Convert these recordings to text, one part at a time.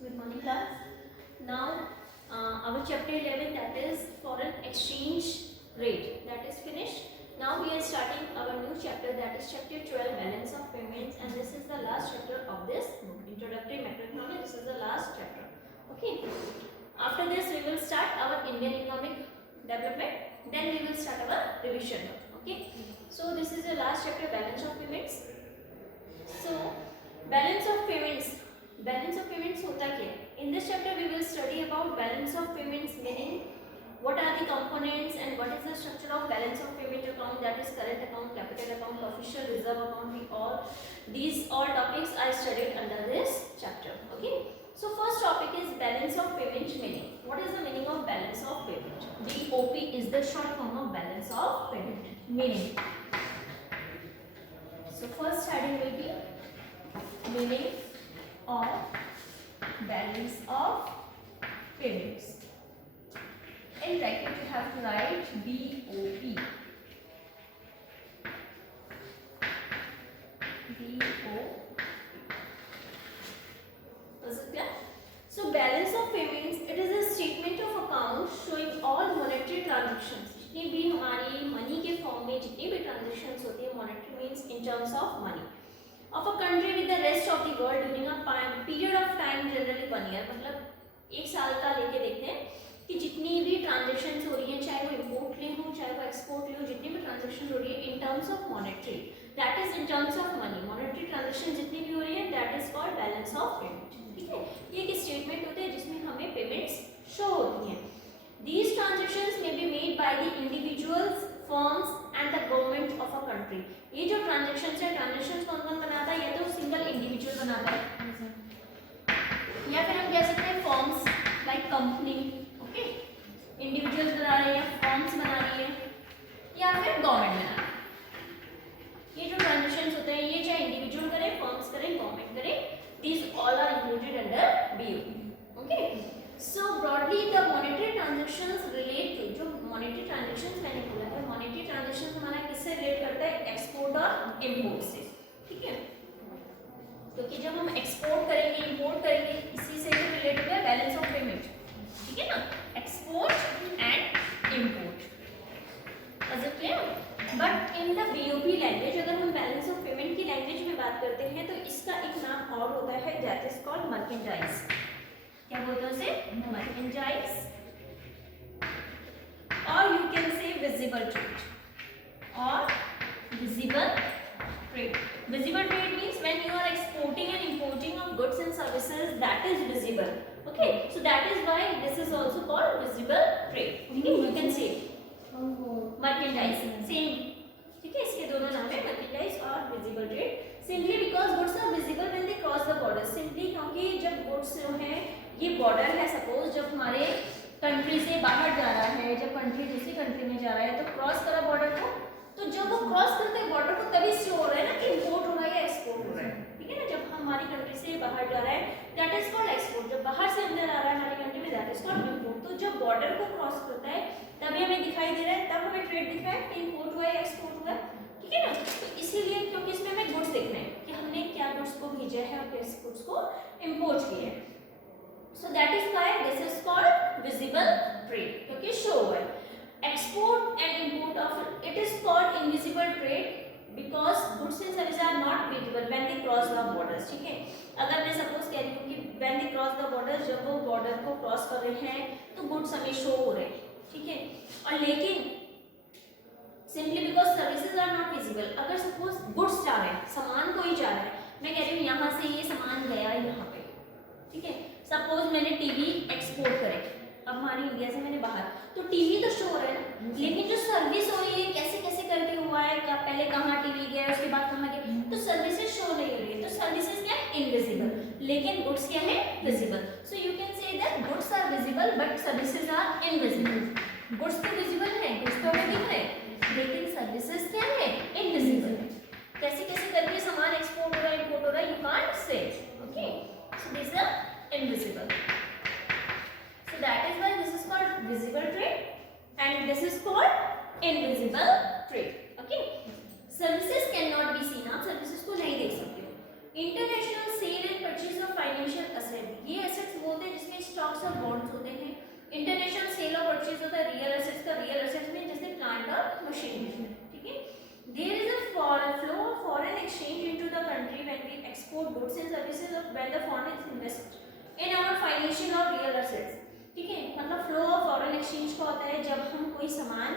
Good morning, class. Now, our chapter 11, that is foreign exchange rate, that is finished. Now we are starting our new chapter, that is chapter 12, balance of payments, and this is the last chapter of this book, introductory macroeconomics. This is the last chapter. Okay. After this, we will start our Indian economic development. Then we will start our revision. Okay. So this is the last chapter, balance of payments. So balance of payments. Balance of payments होता क्या है? In this chapter we will study about balance of payments, meaning what are the components and what is the structure of balance of payment account, that is current account, capital account, official reserve account. These all topics I studied under this chapter. Okay. So first topic is balance of payment meaning. What is the meaning of balance of payment? BOP is the short form of balance of payment meaning. So first heading will be meaning of balance of payments. In bracket you have to write BOP. Is it clear? So balance of payments, it is a statement of account showing all monetary transactions. जितनी भी हमारी money के form में जितनी भी transactions होती है, monetary means in terms of money, of a country with the rest of the world during a period of time generally 1 year. मतलब एक साल का लेके देखते हैं कि जितनी भी ट्रांजेक्शन्स हो रही हैं, चाहे वो इम्पोर्ट ले हो चाहे वो एक्सपोर्ट ले हो, जितनी भी ट्रांजेक्शन हो रही है in terms of monetary, that is in terms of money, monetary transaction जितनी भी हो रही है that is called balance of payment. ठीक है, ये एक स्टेटमेंट होते हैं जिसमें हमें पेमेंट्स शो होती हैं. These transactions may be made by the individuals, firms and the government of a country. ये जो ट्रांजेक्शन्स है, ट्रांजेक्शन्स कौन कौन बनाता है? या तो सिंगल इंडिविजुअल बनाता है या फिर हम कह सकते हैं firms like company. Okay, individuals बना रहे हैं, फर्म्स बना रही है या फिर गवर्नमेंट बना रही है. ये जो ट्रांजेक्शन्स होते हैं ये चाहे इंडिविजुअल करें, फर्म्स करें, गवर्नमेंट करें, these all are included under BOP. Okay. So broadly the monetary transactions relate to, जो monetary transactions मैंने बोला है, monetary transactions हमारा किससे relate करता है? एक्सपोर्ट और इम्पोर्ट से. ठीक है, क्योंकि जब हम एक्सपोर्ट करेंगे, इम्पोर्ट करेंगे, इसी से भी रिलेट हुआ है बैलेंस ऑफ पेमेंट. ठीक है ना, export and import. Is it clear? But in the BOP language, अगर हम बैलेंस ऑफ पेमेंट की लैंग्वेज में बात करते हैं तो इसका एक नाम और होता है, दैट इज कॉल्ड मर्केंटाइज. क्या बोलते हैं उसे? मर्केंटाइज, और you can say visible trade और visible trade. Visible trade means when you are exporting and importing of goods and services, that is visible. Okay, so that is why this is also called visible trade. ठीक है, you can say merchandise same. ठीक है, इसके दोनों नाम है, merchandise और visible trade. Simply because goods are visible when they cross the border. Simply क्योंकि जब गुड्स जो है, ये बॉर्डर है, सपोज जब हमारे कंट्री से बाहर जा रहा है, जब कंट्री दूसरी कंट्री में जा रहा है तो क्रॉस करा बॉर्डर को, तो जब वो क्रॉस करते हैं बॉर्डर को तभी शो हो रहा है ना कि इंपोर्ट हो रहा है या एक्सपोर्ट हो रहा है. ठीक है ना, जब हमारी कंट्री से बाहर जा रहा है दैट इज कॉल्ड एक्सपोर्ट. जब बाहर से अंदर आ रहा है हमारी कंट्री में दैट इज कॉल्ड इम्पोर्ट. तो जब बॉर्डर को क्रॉस करता है तभी हमें दिखाई दे रहा है, तब हमें ट्रेड दिख रहा है कि इंपोर्ट हुआ है या एक्सपोर्ट हुआ है. ठीक है ना, तो इसीलिए क्योंकि इसमें हमें गुड्स देखना है कि हमने क्या गुड्स को भेजा है और किस गुड्स को इम्पोर्ट किया है. So that is why this is called visible trade, क्योंकि show है. Export and import of it is called invisible trade because goods and services are not visible when they cross the borders. ठीक है, अगर मैं suppose कह रही हूँ कि when they cross the borders, जब वो बॉर्डर को क्रॉस कर रहे हैं तो गुड्स हमें शो हो रहे हैं. ठीक है, और लेकिन simply because services are not visible, अगर सपोज गुड्स जा रहे हैं, सामान कोई जा रहा है, मैं कह रही हूँ यहाँ से ये सामान गया यहाँ पे. ठीक है, सपोज मैंने टीवी एक्सपोर्ट करे, अब हमारी इंडिया से मैंने बाहर, तो टीवी तो शो हो रहा है ना, लेकिन जो सर्विस हो रही है कैसे कैसे करके हुआ है, पहले कहाँ टीवी गया, उसके बाद कहाँ गया, तो सर्विसेज शो नहीं हो रही है. तो सर्विसेज क्या है? इनविजिबल. लेकिन गुड्स क्या है? Visible. So you can say that goods are visible but services are invisible. Goods तो विजिबल है, गुड्स तो हमें दिख रहे हैं, लेकिन सर्विसेज क्या है? इनविजिबल. कैसे कैसे करके सामान एक्सपोर्ट हो रहा है, इंपोर्ट हो रहा है, you can't say. Okay, so these are invisible. So that is why this is called visible trade and this is called invisible trade. Okay, services cannot be seen. आप सर्विसेज को नहीं देख सकते हो. International sale and purchase of financial asset, ये assets बोलते हैं जिसमें स्टॉक्स और बॉन्ड्स होते हैं। इंटरनेशनल सेल और परचेज होता है रियल एसेट्स का, रियल एसेट्स में जैसे प्लांट और मशीनरी, ठीक है। There is a flow of foreign exchange into the country when we export goods and services or when the foreigners invest in our financial or real assets, ठीक है। मतलब flow of foreign exchange का होता है जब हम कोई सामान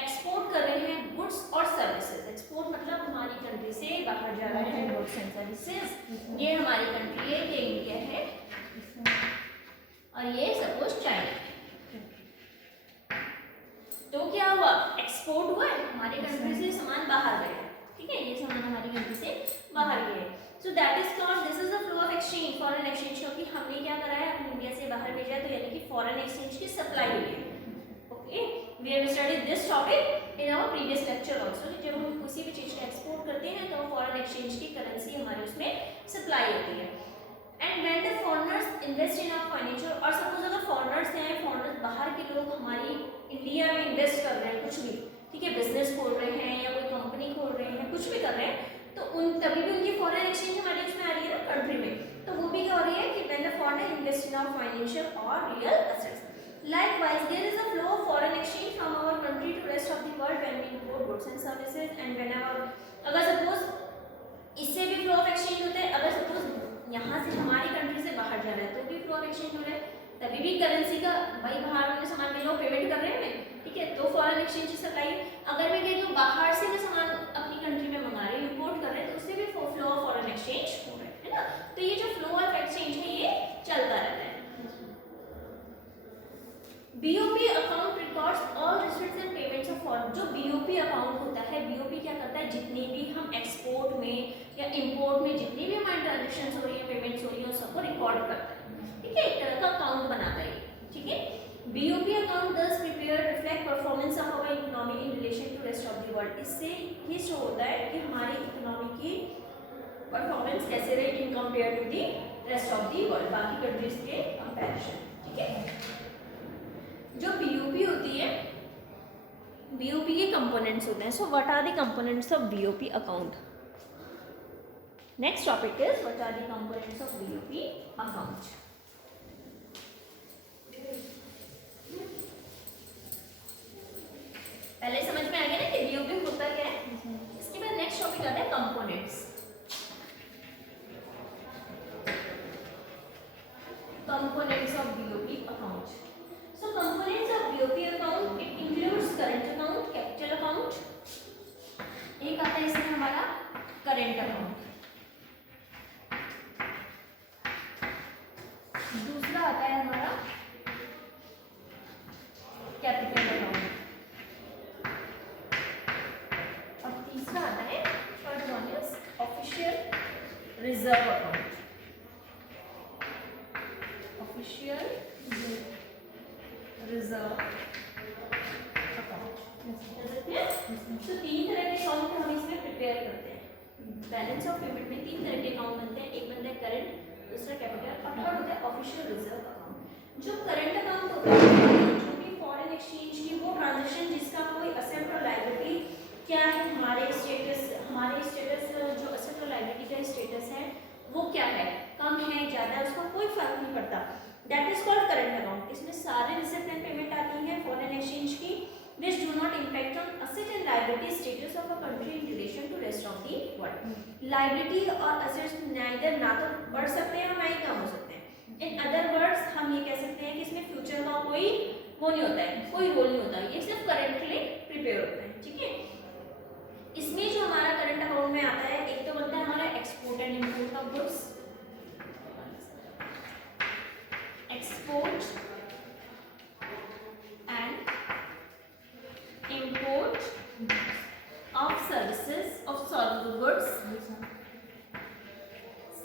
एक्सपोर्ट कर रहे हैं, गुड्स और सर्विसेज। एक्सपोर्ट मतलब हमारी कंट्री से बाहर जा रहे हैं गुड्स एंड सर्विसेज। ये हमारी कंट्री है, ये इंडिया है और ये सपोज चाइना है। तो क्या हुआ, एक्सपोर्ट हुआ है, हमारे कंट्री से सामान बाहर गया, ठीक है, ये सामान हमारी कंट्री से बाहर गया। सो that is called, this is the flow of exchange, foreign exchange, क्योंकि हमने क्या करा है, अपने इंडिया से बाहर भेजा है, तो यानी कि फॉरेन एक्सचेंज की सप्लाई हुई है। Okay, we have studied this topic in our previous lecture also. जब हम किसी भी चीज को एक्सपोर्ट करते हैं तो फॉरेन एक्सचेंज की करेंसी हमारे उसमें सप्लाई होती है। And when the foreigners invest in our financial, और सपोज अगर फॉरेनर्स हैं, फॉरेनर्स बाहर के लोग हमारी इंडिया में इन्वेस्ट कर रहे हैं कुछ भी, ठीक है, बिजनेस खोल रहे हैं या कोई कंपनी खोल रहे हैं, कुछ भी कर रहे हैं, तो उन तभी भी उनकी फॉरेन एक्सचेंज हमारे उसमें आ रही है ना कंट्री में, तो वो भी क्या हो रही है कि when the foreigner invest in our financial और real assets. Likewise, there is a flow of foreign exchange from our country to rest of the world when we import goods and services and whenever, अगर suppose इससे भी flow of exchange होता है, अगर suppose यहाँ से हमारी country से बाहर जा रहा है तो भी फ्लो ऑफ एक्सचेंज हो रहा है, तभी भी करेंसी का, भाई बाहर वाले सामान के लोग पेमेंट कर रहे हैं, ठीक है, तो फॉरेन एक्सचेंज की सप्लाई। अगर मैं कहीं तो बाहर से मैं सामान अपनी कंट्री में मंगा रहे हैं, इंपोर्ट कर रहे हैं, तो उससे भी फ्लो ऑफ फॉरेन एक्सचेंज हो रहा है ना। तो ये जो फ्लो ऑफ एक्सचेंज है ये चलता रहता है। BOP account records all receipts and payments of foreign, जो बीओपी अकाउंट होता है, बीओपी क्या करता है, जितनी भी हम एक्सपोर्ट में या इंपोर्ट में जितनी भी हमारी ट्रांजेक्शंस हो रही है, पेमेंट्स हो रही है, सबको रिकॉर्ड करता है, ठीक है, एक तरह का अकाउंट बनाता है, ठीक है। BOP account thus prepare reflect performance of our economy in relation to rest of the world, इससे ये शो होता है कि हमारी इकोनॉमी की परफॉर्मेंस कैसे रही in compare to the rest of the world, बाकी कंट्रीज के कंपैरिजन, ठीक है। जो बीओपी होती है, बीओपी के कंपोनेंट्स होते हैं। So what are the components of BOP account? Next topic is what are the components of BOP account. पहले समझ में आ गया ना कि बीओपी होता क्या है। इसके बाद नेक्स्ट टॉपिक आता है components. Components of BOP account. So components of BOP account, it includes current account, capital account, एक आता है इसमें हमारा current account, दूसरा आता है हमारा capital account, और तीसरा आता है third one is official reserve account, official reserve account. तो तीन तरह के अकाउंट हम इसमें प्रिपेयर करते हैं। बैलेंस ऑफ पेमेंट में तीन तरह के अकाउंट बनते हैं, एक बनता है करंट, दूसरा कैपिटल और थर्ड होता है ऑफिशियल रिजर्व अकाउंट। जो करंट अकाउंट होता है, जो भी फॉरेन एक्सचेंज की वो ट्रांजैक्शन जिसका कोई असेट और लायबिलिटी क्या है, हमारे स्टेटस जो असेट और लायबिलिटी का स्टेटस है वो क्या है, कम है ज़्यादा है, उसका कोई फर्क नहीं पड़ता, that is called current account. इसमें सारे रिसिप्ट एंड पेमेंट आती है फॉरेन एक्सचेंज की, which do not impact on asset and liability status of a country in relation to rest of the world. Liability और assets neither ना तो बढ़ सकते हैं ना ही कम हो सकते हैं। In other words हम ये कह सकते हैं कि इसमें फ्यूचर का कोई वो नहीं होता है, कोई रोल नहीं होता है, ये सिर्फ करंटली प्रिपेयर होता है, ठीक है। इसमें जो हमारा करंट अकाउंट में आता है, एक तो बनता है हमारा export and import of goods, export and import of services of goods.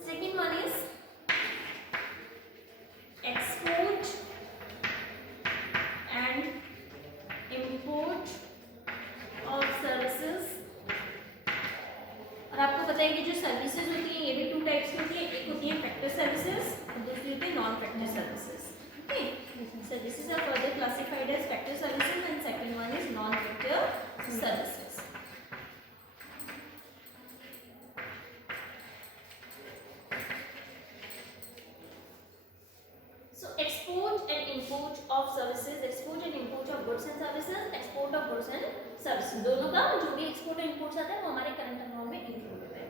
Second one is export and import of services। और आपको पता है कि जो सर्विसेज होती है ये भी टू टाइप्स की होती है, export of services, export and import of goods and services, export of goods and services, दोनों का जो भी एक्सपोर्ट और इंपोर्ट आता है वो हमारे करंट अकाउंट में इंक्लूड होता है।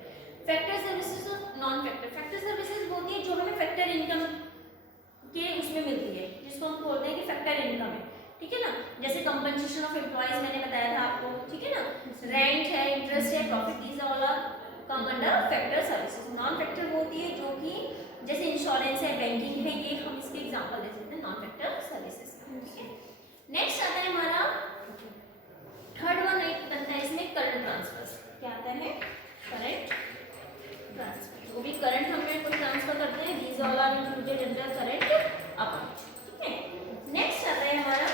फैक्टर सर्विसेज और नॉन फैक्टर, फैक्टर सर्विसेज होती है जो हमें फैक्टर इनकम के उसमें मिलती है, जिसको हम बोलते हैं कि फैक्टर इनकम है, ठीक है ना। जैसे कंपनसेशन ऑफ एम्प्लॉइज मैंने बताया था आपको, ठीक है ना, रेंट है, इंटरेस्ट है, profit, these all are come under factor services. Non factor वो होती है जो कि जैसे इंश्योरेंस है, बैंकिंग है, ये हम इसके एग्जांपल दे सकते हैं नॉन फैक्टर सर्विसेज, ठीक है। नेक्स्ट आता है हमारा थर्ड वन, एक बनता है इसमें करंट ट्रांसफर्स। क्या आता है? करंट ट्रांसफर, वो भी करंट हमें कोई ट्रांसफर करते हैं, these all are included under current account, ठीक है। नेक्स्ट आता है हमारा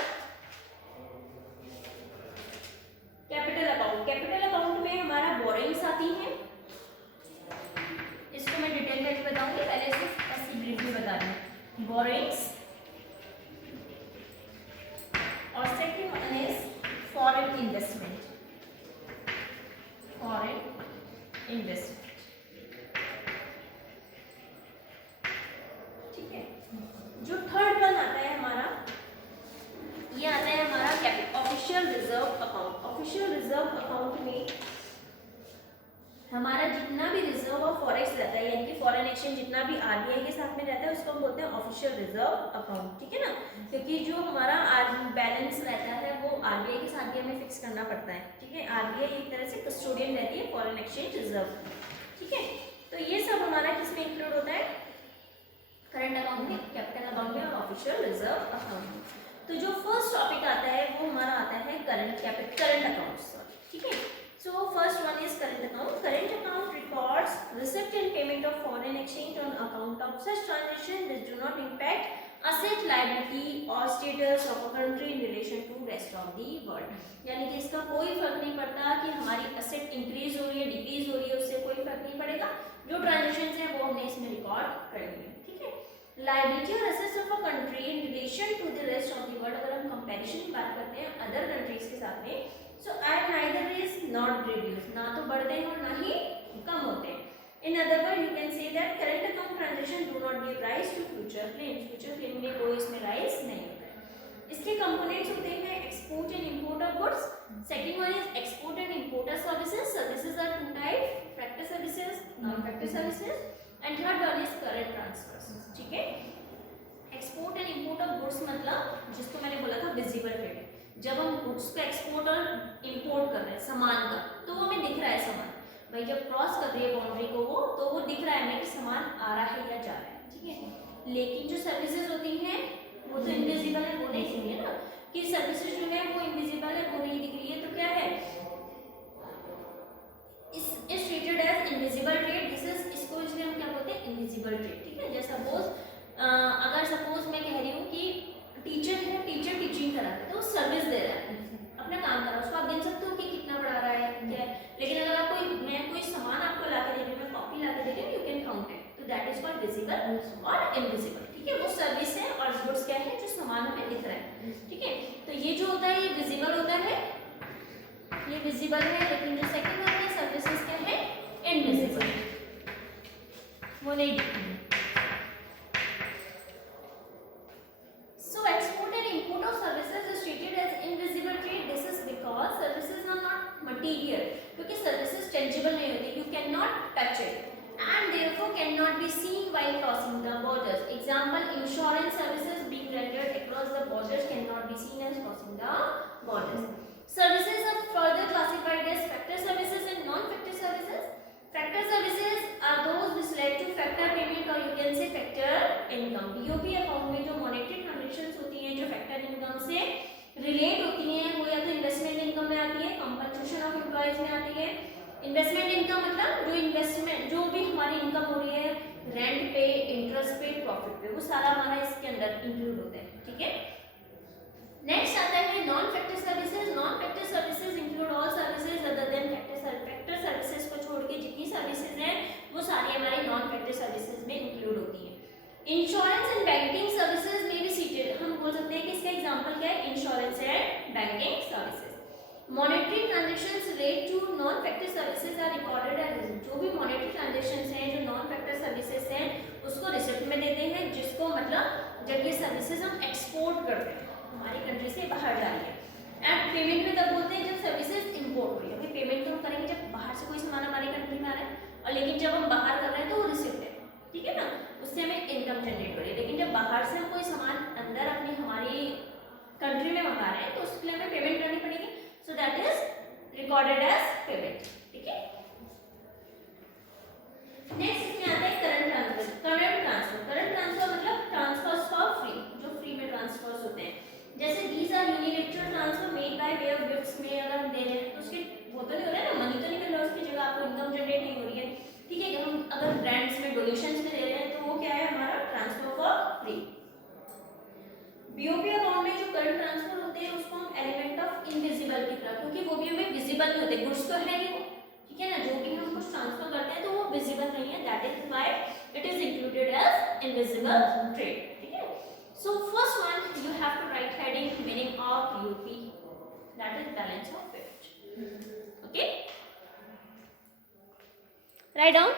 कैपिटल अकाउंट। कैपिटल अकाउंट में हमारा बोरिंग्स आती हैं, इसको मैं डिटेल में बताऊंगी, पहले इसको ऐसे ब्रीफली बता रही हूँ। बोरिंग्स और second one is foreign investment, foreign investment, ठीक है। जो थर्ड वन आता है हमारा, ये आता है हमारा official reserve account. Official reserve account में हमारा जितना भी रिजर्व ऑफ फॉरेक्स रहता है, यानी कि फॉरेन एक्सचेंज जितना भी आरबीआई के साथ में रहता है, उसको हम बोलते हैं ऑफिशियल रिजर्व अकाउंट, ठीक है ना। क्योंकि जो हमारा बैलेंस रहता है वो आरबीआई के साथ भी हमें फिक्स करना पड़ता है, ठीक है। आरबीआई एक तरह से कस्टोडियन रहती है फॉरेन एक्सचेंज रिजर्व, ठीक है। तो ये सब हमारा किसमें इंक्लूड होता है? करंट अकाउंट में, कैपिटल अकाउंट में और ऑफिशियल रिजर्व अकाउंट में। तो जो फर्स्ट टॉपिक आता है वो हमारा आता है करंट अकाउंट्स, ठीक है। So first one is current account. Current account records receipt and payment of foreign exchange on account of such transactions that do not impact asset, liability or status of a country in relation to rest of the world. यानी कि इसका कोई फर्क नहीं पड़ता कि हमारी asset increase हो रही है, डिक्रीज हो रही है, उससे कोई फर्क नहीं पड़ेगा। जो ट्रांजेक्शन्स हैं वो हमने इसमें रिकॉर्ड करेंगे, ठीक है। लायबिलिटी और assets of a country in relation to the rest of the world, अगर हम कंपैरिजन की बात करते हैं अदर कंट्रीज के साथ में, so and neither is not reduced, ना तो बढ़ते हैं और ना ही कम होते हैं। In other words, you can say that current account transactions do not give rise to future claims. Future claim में कोई इसमें rise नहीं होता है। इसके components होते हैं export and import of goods. Second one is export and importer services. Services are two types: factor services, non-factor services, and third one is current transfers. ठीक है। Export and import of goods मतलब जिसको मैंने बोला था visible trade, जब हम goods का एक्सपोर्ट और इंपोर्ट कर रहे हैं सामान का, तो वो हमें दिख रहा है सामान, भाई जब क्रॉस कर रही है बाउंड्री को वो, तो वो दिख रहा है हमें कि सामान आ रहा है या जा रहा है, ठीक है। लेकिन जो सर्विसेज होती हैं वो तो इनविजिबल है, वो नहीं दिख रही है ना, कि सर्विसेज जो है वो इनविजिबल है, वो नहीं दिख रही है, तो क्या है, इस ट्रीटेड एज इनविजिबल ट्रेड। इसको इसलिए हम क्या बोलते हैं? इनविजिबल ट्रेड, ठीक है। जैसे अगर सपोज मैं कह रही हूँ कि टीचर है, टीचर टीचिंग कराता है तो वो सर्विस दे रहा है, अपना काम कर रहा है, उसको आप देख सकते हो कि कितना पढ़ा रहा है, क्या है। लेकिन अगर आप कोई सामान आपको ला के दे रही हूँ, मैं कॉपी ला के दे रही हूँ, यू कैन काउंट इट, तो दैट इज कॉल्ड विजिबल और इनविजिबल, ठीक है। वो सर्विस है और गुड्स क्या है, जो सामान हमें दिख रहा है, ठीक है। तो ये जो होता है ये विजिबल होता है, ये विजिबल है, लेकिन जो सेकंड वन है सर्विसेज क्या है, इनविजिबल, वो नहीं दिखती है। क्योंकि सर्विसेज टेंजिबल नहीं होती, you can not touch it and therefore can not be seen while crossing the borders. Example, insurance services being rendered across the borders can not be seen as crossing the borders. Services are further classified as factor services and non factor services. Factor services are those which relate to factor payment और you can say factor income. BOP account में जो monetary transactions होती हैं जो factor income से relate होती हैं, वो या तो इन्वेस्टमेंट इनकम में आती है, कंपनसेशन ऑफ एम्प्लॉइज में आती है। इन्वेस्टमेंट इनकम मतलब जो इन्वेस्टमेंट जो भी हमारी इनकम हो रही है, रेंट पे, इंटरेस्ट पे, प्रॉफिट पे, वो सारा हमारा इसके अंदर इंक्लूड होता है, ठीक है। नेक्स्ट आता है non factor services. Non factor services include all services other than factor services को छोड़ के जितनी सर्विसेज हैं वो सारी हमारी नॉन फैक्टर सर्विसेज में इंक्लूड होती है। इंश्योरेंस एंड बैंकिंग सर्विसेज में भी सीटेड, हम बोल सकते हैं कि इसका एग्जांपल क्या है, insurance and banking services. Monetary transactions relate to non factor services are recorded as, जो भी मॉनेटरी ट्रांजैक्शंस हैं जो नॉन फैक्टर सर्विसेज हैं उसको रिसिप्ट में देते हैं, जिसको मतलब जब ये सर्विसेज हम एक्सपोर्ट करते हैं, हमारी कंट्री से बाहर जा रही है। एंड पेमेंट में तब बोलते हैं जब सर्विसेज इंपोर्ट हो रही है। पेमेंट तो हम करेंगे जब बाहर से कोई सामान हमारी कंट्री में आ रहा है, और लेकिन जब हम बाहर कर रहे हैं तो वो रिसिप्ट है, ठीक है ना, उससे हमें इनकम जनरेट हो रही है। लेकिन जब बाहर से हम कोई सामान अंदर अपनी हमारी कंट्री में मंगा रहे हैं तो उसके लिए हमें पेमेंट करनी पड़ेगी, so that is recorded as payment, ठीक है। नेक्स्ट इसमें आता है करंट ट्रांसफर। करंट ट्रांसफर मतलब ट्रांसफर्स फॉर फ्री, जो फ्री में ट्रांसफर्स होते हैं। जैसे these are unilateral transfer made by way of gifts में अगर हम दे रहे हैं तो उसके वो तो नहीं हो रहा है ना, मनी तो नहीं मिल रहा है, उसकी जगह आपको इनकम जनरेट नहीं हो रही है, ठीक है। हम अगर ब्रांड्स में डोनेशंस में दे रहे हैं तो वो क्या है हमारा transfer for free. BOP account में जो करंट ट्रांसफर होते हैं उसको हम एलिमेंट ऑफ इनविजिबल की तरह, क्योंकि वो भी हमें विजिबल नहीं होते, गुड्स तो है नहीं वो, ठीक है ना, जो भी हम कुछ ट्रांसफर करते हैं तो वो विजिबल नहीं है, that is why it is included as invisible trade, ठीक है। So first one you have to write heading meaning of BOP, that is balance of payment, okay, write down.